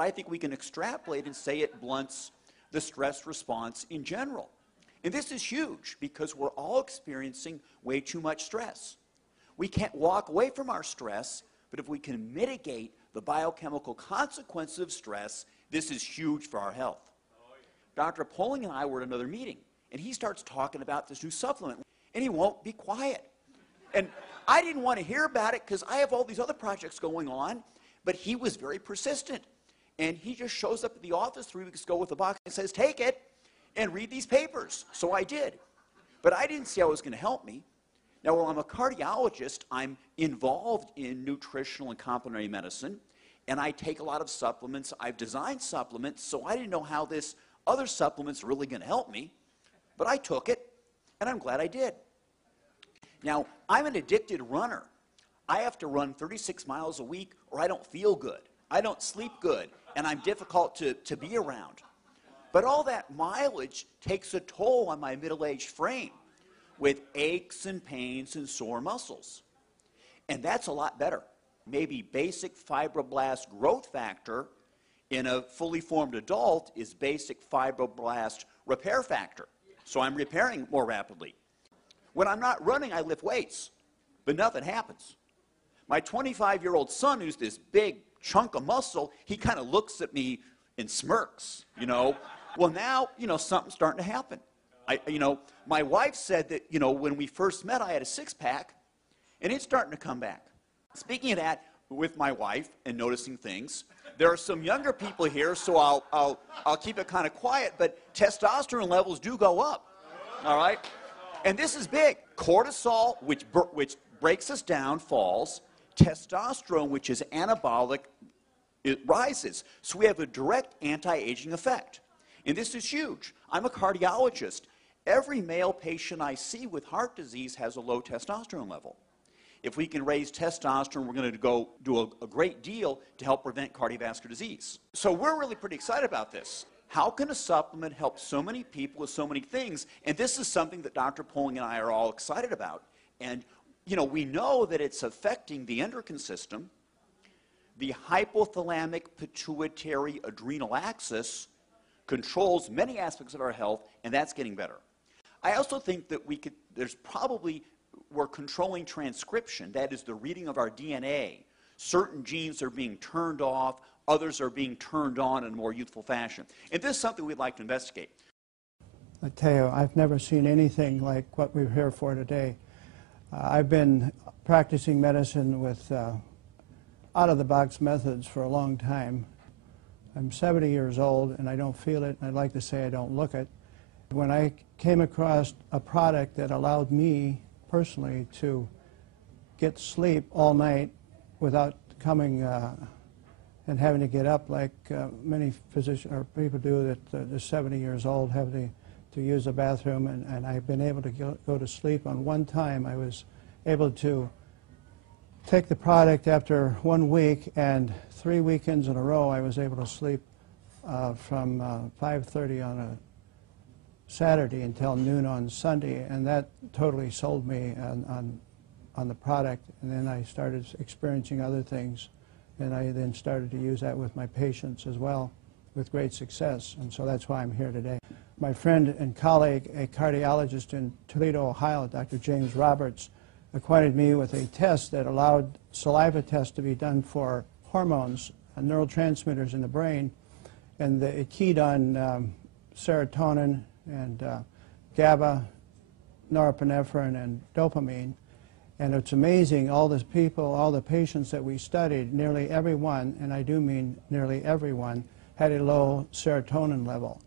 but I think we can extrapolate and say it blunts the stress response in general. And this is huge because we're all experiencing way too much stress. We can't walk away from our stress, but if we can mitigate the biochemical consequences of stress, this is huge for our health. Dr. Poling and I were at another meeting, and he starts talking about this new supplement, and he won't be quiet. And I didn't want to hear about it because I have all these other projects going on, but he was very persistent. And he just shows up at the office 3 weeks ago with a box and says, take it and read these papers. So I did. But I didn't see how it was going to help me. Now, while I'm a cardiologist, I'm involved in nutritional and complementary medicine, and I take a lot of supplements. I've designed supplements, so I didn't know how this other supplement's really going to help me. But I took it, and I'm glad I did. Now, I'm an addicted runner. I have to run 36 miles a week or I don't feel good. I don't sleep good, and I'm difficult to be around. But all that mileage takes a toll on my middle-aged frame with aches and pains and sore muscles. And that's a lot better. Maybe basic fibroblast growth factor in a fully formed adult is basic fibroblast repair factor. So I'm repairing more rapidly. When I'm not running, I lift weights, but nothing happens. My 25-year-old son, who's this big chunk of muscle, he kind of looks at me and smirks, you know. Well, now, you know, something's starting to happen. My wife said that, you know, when we first met, I had a six-pack, and it's starting to come back. Speaking of that, with my wife and noticing things, there are some younger people here, so I'll keep it kind of quiet, but testosterone levels do go up, all right? And this is big. Cortisol, which breaks us down, falls. Testosterone, which is anabolic, it rises. So we have a direct anti-aging effect. And this is huge. I'm a cardiologist. Every male patient I see with heart disease has a low testosterone level. If we can raise testosterone, we're going to go do a great deal to help prevent cardiovascular disease. So we're really pretty excited about this. How can a supplement help so many people with so many things? And this is something that Dr. Poling and I are all excited about. And, you know, we know that it's affecting the endocrine system, the hypothalamic pituitary adrenal axis controls many aspects of our health, and that's getting better. I also think that we're controlling transcription, that is the reading of our DNA. Certain genes are being turned off, others are being turned on in a more youthful fashion. And this is something we'd like to investigate. I tell you, I've never seen anything like what we're here for today. I've been practicing medicine with out-of-the-box methods for a long time. I'm 70 years old, and I don't feel it, and I'd like to say I don't look it. When I came across a product that allowed me personally to get sleep all night without coming and having to get up like many physicians or people do that are 70 years old, have to use the bathroom, and I've been able to go to sleep. On one time I was able to take the product after 1 week, and 3 weekends in a row I was able to sleep from 5:30 on a Saturday until noon on Sunday, and that totally sold me on the product. And then I started experiencing other things, and I then started to use that with my patients as well with great success, and so that's why I'm here today. My friend and colleague, a cardiologist in Toledo, Ohio, Dr. James Roberts, acquainted me with a test that allowed saliva tests to be done for hormones, neurotransmitters in the brain, and it keyed on serotonin and GABA, norepinephrine, and dopamine. And it's amazing, all the people, all the patients that we studied, nearly everyone, and I do mean nearly everyone, had a low serotonin level.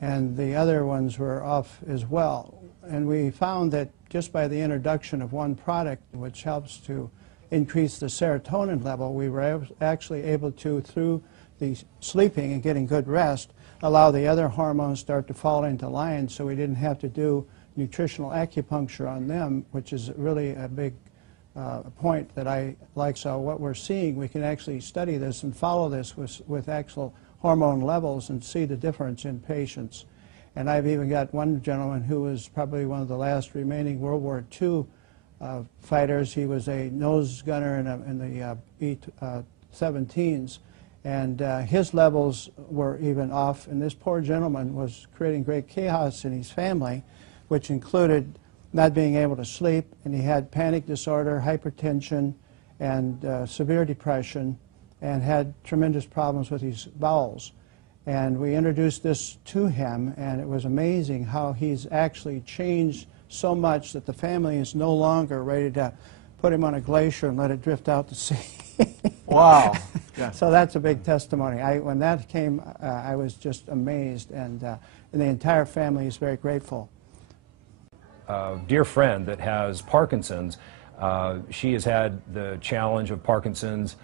And the other ones were off as well. And we found that just by the introduction of one product, which helps to increase the serotonin level, we were actually able to, through the sleeping and getting good rest, allow the other hormones start to fall into line, so we didn't have to do nutritional acupuncture on them, which is really a big point that I like. So what we're seeing, we can actually study this and follow this with actual hormone levels and see the difference in patients. And I've even got one gentleman who was probably one of the last remaining World War II fighters. He was a nose gunner in the B-17s, And his levels were even off, and this poor gentleman was creating great chaos in his family, which included not being able to sleep, and he had panic disorder, hypertension, and severe depression, and had tremendous problems with his bowels. And we introduced this to him, and it was amazing how he's actually changed so much that the family is no longer ready to put him on a glacier and let it drift out to sea. Wow. Yeah. So that's a big testimony. When that came, I was just amazed, and the entire family is very grateful. A dear friend that has Parkinson's, she has had the challenge of Parkinson's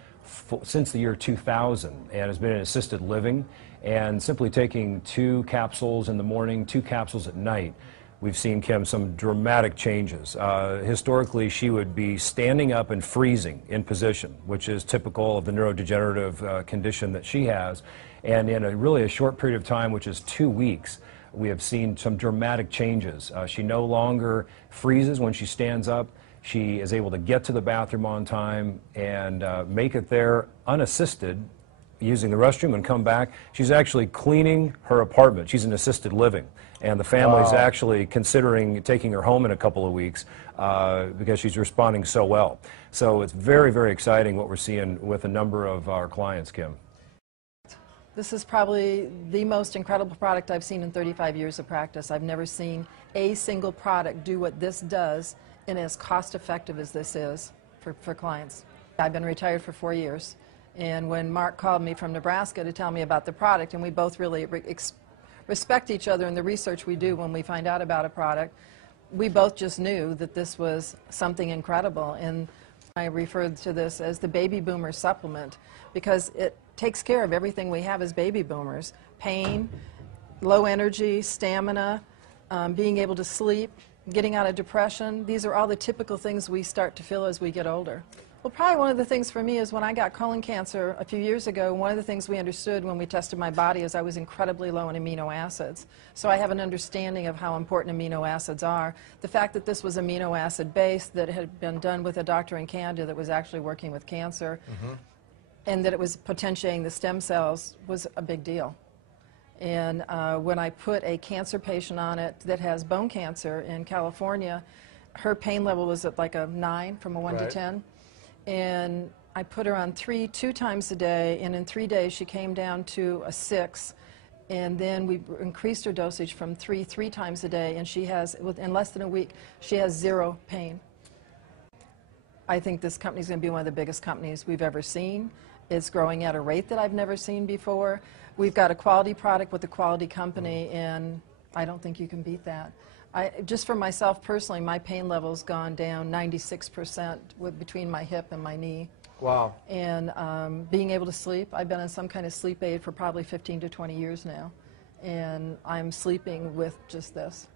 since the year 2000 and has been in assisted living, and simply taking 2 capsules in the morning, 2 capsules at night, we've seen, Kim, some dramatic changes. Historically, she would be standing up and freezing in position, which is typical of the neurodegenerative condition that she has. And in really a short period of time, which is 2 weeks, we have seen some dramatic changes. She no longer freezes when she stands up. She is able to get to the bathroom on time and make it there unassisted, using the restroom, and come back. She's actually cleaning her apartment. She's in assisted living, and the family's actually considering taking her home in a couple of weeks because she's responding so well. So it's very, very exciting what we're seeing with a number of our clients, Kim. This is probably the most incredible product I've seen in 35 years of practice. I've never seen a single product do what this does and as cost effective as this is for clients. I've been retired for 4 years. And when Mark called me from Nebraska to tell me about the product, and we both really respect each other in the research we do when we find out about a product, we both just knew that this was something incredible. And I referred to this as the baby boomer supplement because it takes care of everything we have as baby boomers: pain, low energy, stamina, being able to sleep, getting out of depression. These are all the typical things we start to feel as we get older. Well, probably one of the things for me is when I got colon cancer a few years ago, one of the things we understood when we tested my body is I was incredibly low in amino acids. So I have an understanding of how important amino acids are. The fact that this was amino acid based, that had been done with a doctor in Canada that was actually working with cancer, and that it was potentiating the stem cells was a big deal. And when I put a cancer patient on it that has bone cancer in California, her pain level was at like a 9 from a 1 to 10. And I put her on 2 times a day, and in 3 days she came down to a 6. And then we increased her dosage from 3 times a day, and she has, in less than a week, she has 0 pain. I think this company is going to be one of the biggest companies we've ever seen. It's growing at a rate that I've never seen before. We've got a quality product with a quality company, and I don't think you can beat that. Just for myself personally, my pain level's gone down 96% between my hip and my knee. Wow. And being able to sleep, I've been on some kind of sleep aid for probably 15 to 20 years now, and I'm sleeping with just this.